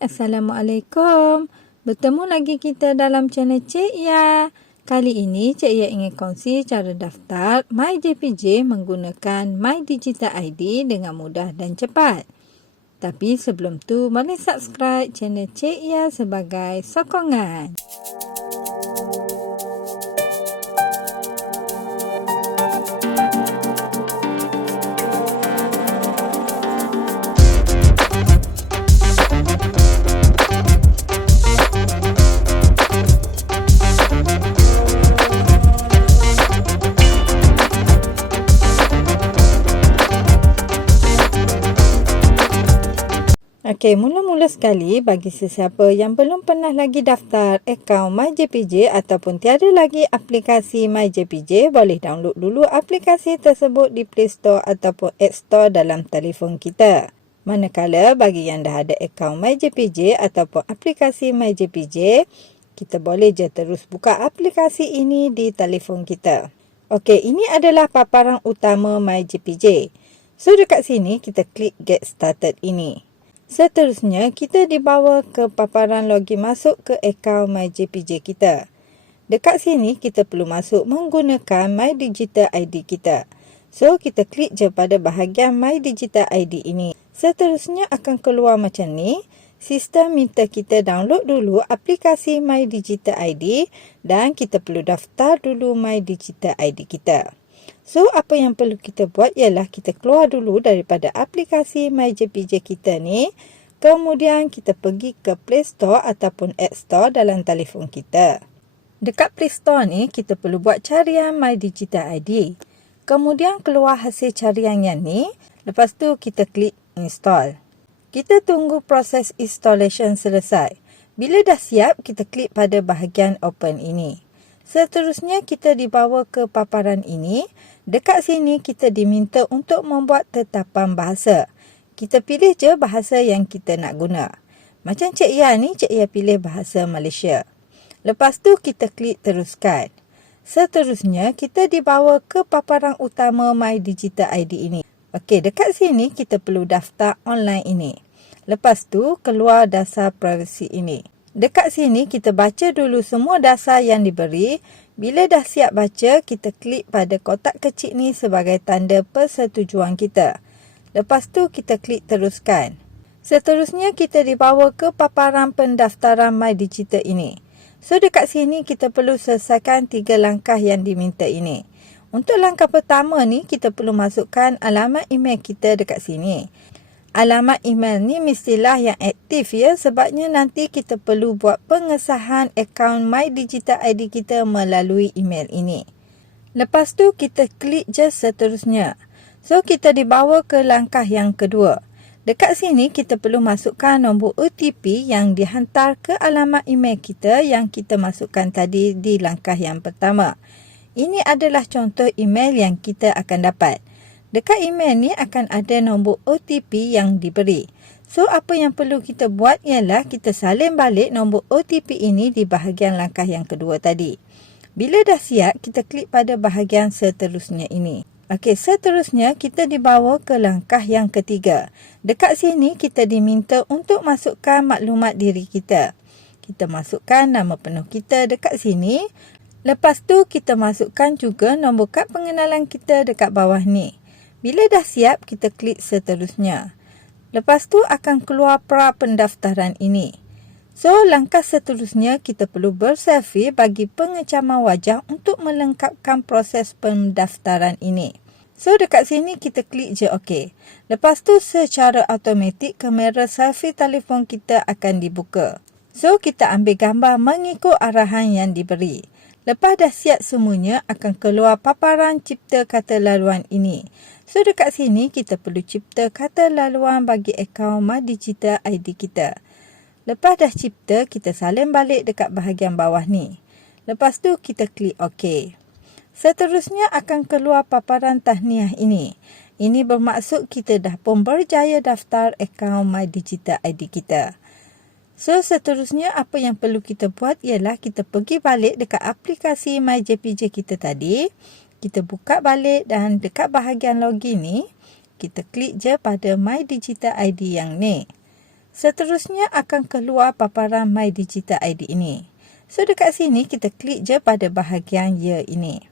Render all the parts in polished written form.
Assalamualaikum. Bertemu lagi kita dalam channel Cik Ya. Kali ini Cik Ya ingin kongsi cara daftar MyJPJ menggunakan My Digital ID dengan mudah dan cepat. Tapi sebelum tu, boleh subscribe channel Cik Ya sebagai sokongan. Okey, mula-mula sekali bagi sesiapa yang belum pernah lagi daftar akaun MyJPJ ataupun tiada lagi aplikasi MyJPJ, boleh download dulu aplikasi tersebut di Play Store ataupun App Store dalam telefon kita. Manakala bagi yang dah ada akaun MyJPJ ataupun aplikasi MyJPJ, kita boleh je terus buka aplikasi ini di telefon kita. Okey, ini adalah paparan utama MyJPJ. So dekat sini kita klik Get Started ini. Seterusnya, kita dibawa ke paparan login masuk ke akaun MyJPJ kita. Dekat sini, kita perlu masuk menggunakan My Digital ID kita. So, kita klik je pada bahagian My Digital ID ini. Seterusnya akan keluar macam ni. Sistem minta kita download dulu aplikasi My Digital ID dan kita perlu daftar dulu My Digital ID kita. So, apa yang perlu kita buat ialah kita keluar dulu daripada aplikasi MyJPJ kita ni. Kemudian kita pergi ke Play Store ataupun App Store dalam telefon kita. Dekat Play Store ni, kita perlu buat carian My Digital ID. Kemudian keluar hasil carian yang ni. Lepas tu kita klik Install. Kita tunggu proses installation selesai. Bila dah siap, kita klik pada bahagian Open ini. Seterusnya kita dibawa ke paparan ini. Dekat sini kita diminta untuk membuat tetapan bahasa. Kita pilih je bahasa yang kita nak guna. Macam Cik Ya ni, Cik Ya pilih bahasa Malaysia. Lepas tu kita klik teruskan. Seterusnya kita dibawa ke paparan utama My Digital ID ini. Okey, dekat sini kita perlu daftar online ini. Lepas tu keluar dasar privasi ini. Dekat sini kita baca dulu semua dasar yang diberi. Bila dah siap baca, kita klik pada kotak kecil ni sebagai tanda persetujuan kita. Lepas tu kita klik teruskan. Seterusnya kita dibawa ke paparan pendaftaran My Digital ini. So dekat sini kita perlu selesaikan 3 langkah yang diminta ini. Untuk langkah pertama ni kita perlu masukkan alamat email kita dekat sini. Alamat email ni mestilah yang aktif ya, sebabnya nanti kita perlu buat pengesahan akaun My Digital ID kita melalui email ini. Lepas tu kita klik je seterusnya. So kita dibawa ke langkah yang kedua. Dekat sini kita perlu masukkan nombor OTP yang dihantar ke alamat email kita yang kita masukkan tadi di langkah yang pertama. Ini adalah contoh email yang kita akan dapat. Dekat email ni akan ada nombor OTP yang diberi. So, apa yang perlu kita buat ialah kita salin balik nombor OTP ini di bahagian langkah yang kedua tadi. Bila dah siap, kita klik pada bahagian seterusnya ini. Okey, seterusnya kita dibawa ke langkah yang ketiga. Dekat sini kita diminta untuk masukkan maklumat diri kita. Kita masukkan nama penuh kita dekat sini. Lepas tu kita masukkan juga nombor kad pengenalan kita dekat bawah ni. Bila dah siap, kita klik seterusnya. Lepas tu akan keluar pra pendaftaran ini. So, langkah seterusnya kita perlu berselfie bagi pengecaman wajah untuk melengkapkan proses pendaftaran ini. So, dekat sini kita klik je OK. Lepas tu secara automatik kamera selfie telefon kita akan dibuka. So, kita ambil gambar mengikut arahan yang diberi. Lepas dah siap semuanya, akan keluar paparan cipta kata laluan ini. So, dekat sini kita perlu cipta kata laluan bagi akaun My Digital ID kita. Lepas dah cipta, kita salin balik dekat bahagian bawah ni. Lepas tu, kita klik OK. Seterusnya akan keluar paparan tahniah ini. Ini bermaksud kita dah pun berjaya daftar akaun My Digital ID kita. So, seterusnya apa yang perlu kita buat ialah kita pergi balik dekat aplikasi MyJPJ kita tadi. Kita buka balik dan dekat bahagian login ni, kita klik je pada My Digital ID yang ni. Seterusnya akan keluar paparan My Digital ID ini. So dekat sini kita klik je pada bahagian Ya ini.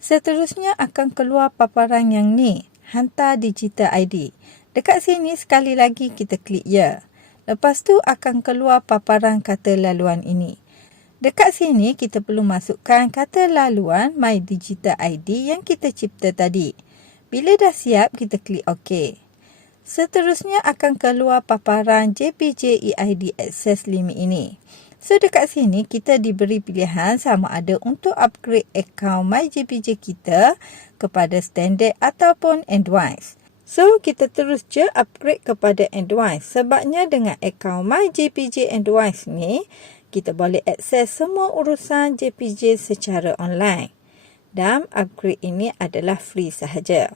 Seterusnya akan keluar paparan yang ni, Hantar Digital ID. Dekat sini sekali lagi kita klik Ya. Lepas tu akan keluar paparan kata laluan ini. Dekat sini kita perlu masukkan kata laluan My Digital ID yang kita cipta tadi. Bila dah siap, kita klik OK. Seterusnya akan keluar paparan JPJ EID Access Limit ini. So dekat sini kita diberi pilihan sama ada untuk upgrade akaun MyJPJ kita kepada standard ataupun advanced. So kita terus je upgrade kepada advanced. Sebabnya dengan akaun MyJPJ advanced ni, kita boleh akses semua urusan JPJ secara online. Dan upgrade ini adalah free sahaja.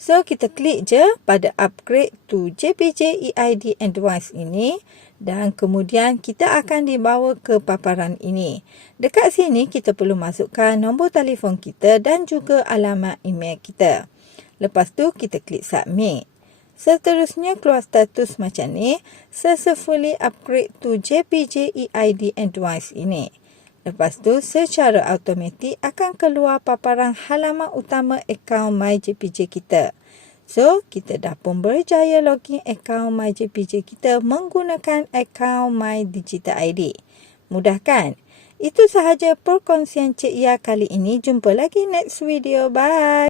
So, kita klik je pada upgrade to JPJ EID Advanced ini dan kemudian kita akan dibawa ke paparan ini. Dekat sini kita perlu masukkan nombor telefon kita dan juga alamat email kita. Lepas tu kita klik submit. Seterusnya keluar status macam ni, successfully upgrade to JPJ EID Advanced ini. Lepas tu, secara automatik akan keluar paparan halaman utama akaun MyJPJ kita. So, kita dah pun berjaya login akaun MyJPJ kita menggunakan akaun My Digital ID. Mudah kan? Itu sahaja perkongsian Cik Ya kali ini. Jumpa lagi next video. Bye!